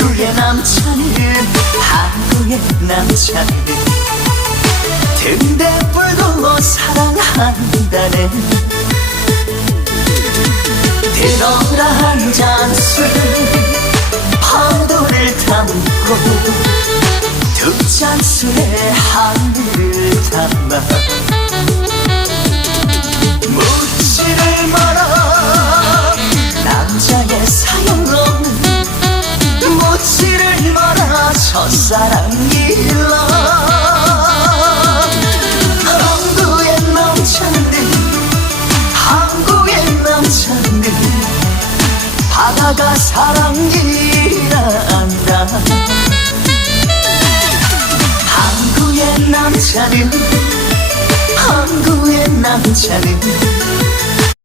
그게 남자는 한국의 남자는 등대불로 뭐 사랑한다네. 들어라 한잔술 파도를 담고 두 잔술에 하늘을 담고. 첫사랑이라 한국의 남자는 한국의 남자는 바다가 사랑이라 안다. 한국의 남자는 한국의 남자는